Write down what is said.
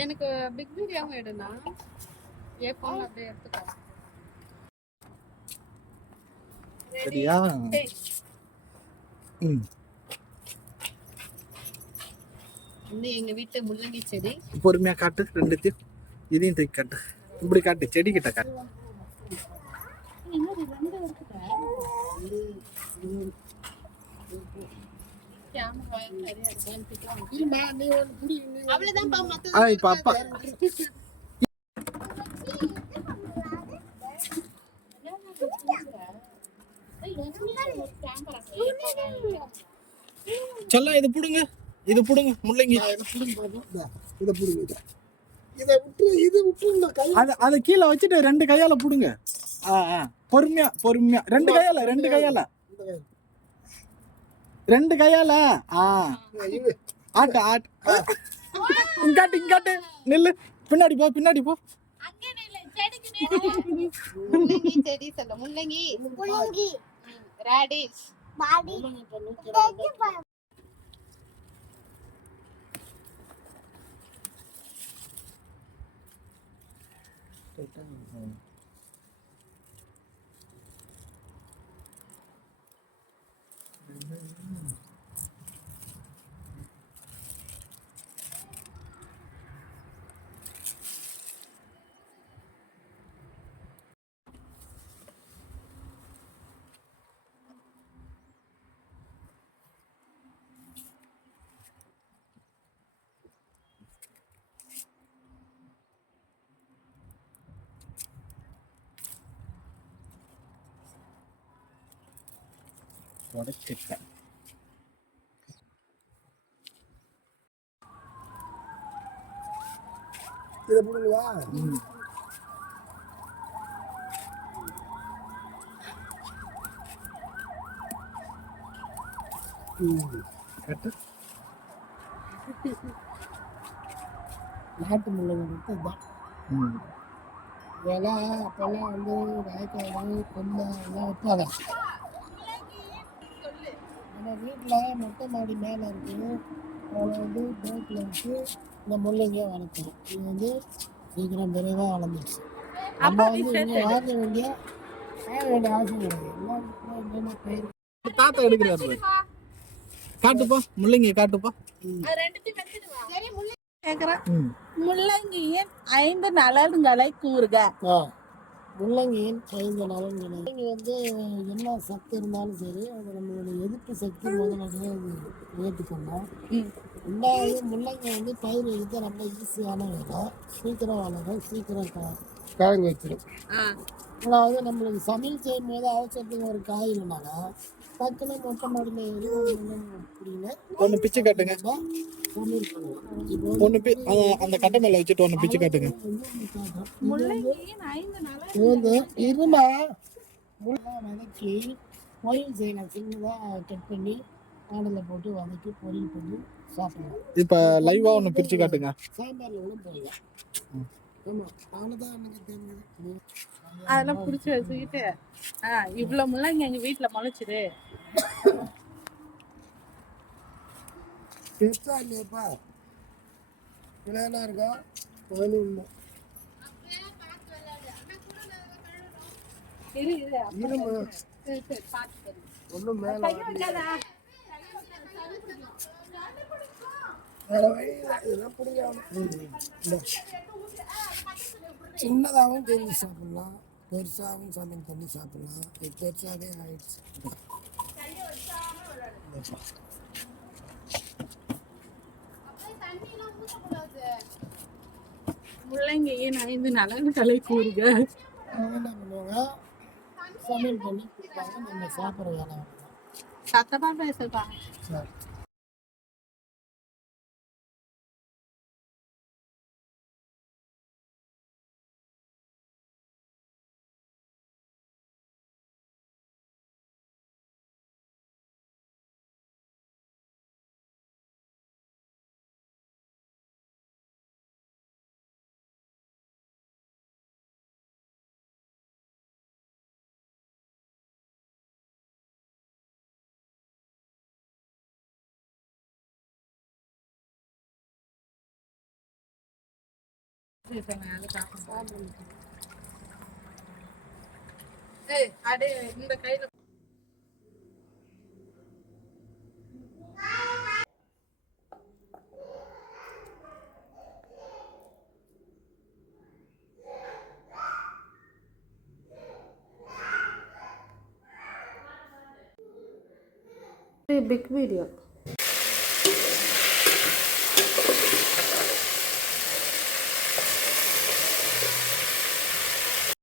எனக்கு பிக் பிரியாவும் எடுனா ஏ போன் அப்படியே எடுத்துக்கோ. சரியா? எங்க வீட்டு முள்ளங்கி செடி. பொறுமையா காட்டு, ரெண்டுத்தையும் இதையும் தூக்கி காட்டு. இப்படி காட்டு, செடி கிட்ட காட்டு. இப்ப அப்பா சொல்ல இது புடுங்க, இது புடுங்க முள்ளங்கி. இதை புடுங்க, இதை விட்டு இது விட்டு அதை கீழே வச்சுட்டு 2 கையால புடுங்க. பொறுமையா பொறுமையா 2 கையால 2 கையால 2 கையால. ஆட்டு ஆட்டு இங்காட்டு இங்காட்டு நில்லு. பின்னாடி போ பின்னாடி போ. முள்ளங்கி செடி சொல்ல. முள்ளங்கி முள்ளங்கி ராடிஷ் பாடி உடைச்சிட்டேன். இதை புடுங்கவா? நாட்டு முள்ளங்கி தான். இதெல்லாம் அப்பெல்லாம் வந்து வயக்காடு கொல்லை எல்லாம் வைப்பாங்க. நம்ம வீட்டில் மொட்டை மாடி மேலே இருக்குது. அதில் வந்து போட்டில் வச்சு இந்த முள்ளங்கியை வளர்க்கணும். இது வந்து சீக்கிரம் விரைவாக வளர்ந்துச்சு. நம்ம வந்து இங்கே வாங்க வேண்டிய அவசியம் கிடையாது. எல்லாம் என்னென்ன பயிர் தாத்தா எடுக்கிறாரு. காட்டுப்பா முள்ளங்கி காட்டுப்பா. முள்ளங்கியின் 5 நலன்களை கூறுக. முள்ளங்கியின் 5 நலன்கள். முள்ளங்கி வந்து என்ன சத்து இருந்தாலும் சரி, அது நம்மளுடைய எதிர்ப்பு சக்தி முதல்ல ஏற்றுக்கணும். 2வது முள்ளங்கி வந்து பயிர் எடுத்து ரொம்ப ஈஸியான வேலை, சீக்கிரம் வளரும், சீக்கிரம் கிழங்கு வச்சிடும். 3வது நம்மளுக்கு சமையல் செய்யும் போது அவசரத்துக்கு ஒரு காய் இல்லைனால டக்குன்னு மொட்டை மாடியில் ஏறி அப்படின்னு ஒன்று பிச்சு காட்டுங்க. ஒன்று அந்த கட்டை மேலே வச்சுட்டு ஒன்று பிச்சு காட்டுங்க. இது வந்து இருமா வதக்கி பொரியல் செய்யலாம். சின்னதாக கட் பண்ணி ஆடலில் போட்டு வதக்கி பொரியல் பண்ணி சாப்பிடலாம். இப்போ லைவாக ஒன்று பிரித்து காட்டுங்க. சாம்பாரில் கூட போடலாம். ஆமாம், அவ்வளோதான் எனக்கு தெரிஞ்சது. அதெல்லாம் பிடிச்சி வச்சுக்கிட்டு இவ்வளோ முள்ளங்கி எங்கள் வீட்டில் முளைச்சிது. பெருசா இல்லையப்பா, இவ்வளோலாம் இருக்கா ஒன்றும் இல்லை. ஒன்றும் மேலே இதெல்லாம் பிடிக்காம சின்னதாகவும் தெரிஞ்சு சாப்பிடலாம், பெருசாகவும் சமையல் பண்ணி சாப்பிடலாம். இது பெருசாகவே ஆயிடுச்சு. முள்ளங்கியின் 5 நலன்களை கூறுக. என்ன பண்ணுவாங்க, சமையல் பண்ணி கொடுப்பாங்க, நம்ம சாப்பிட்ற வேலை. சத்தமாக பேசுப்பா. சரி. குடிச்சு வச்சாங்க அது சாப்பிடுங்க. ஏய் அடே இந்த கையில பிக் வீடியோ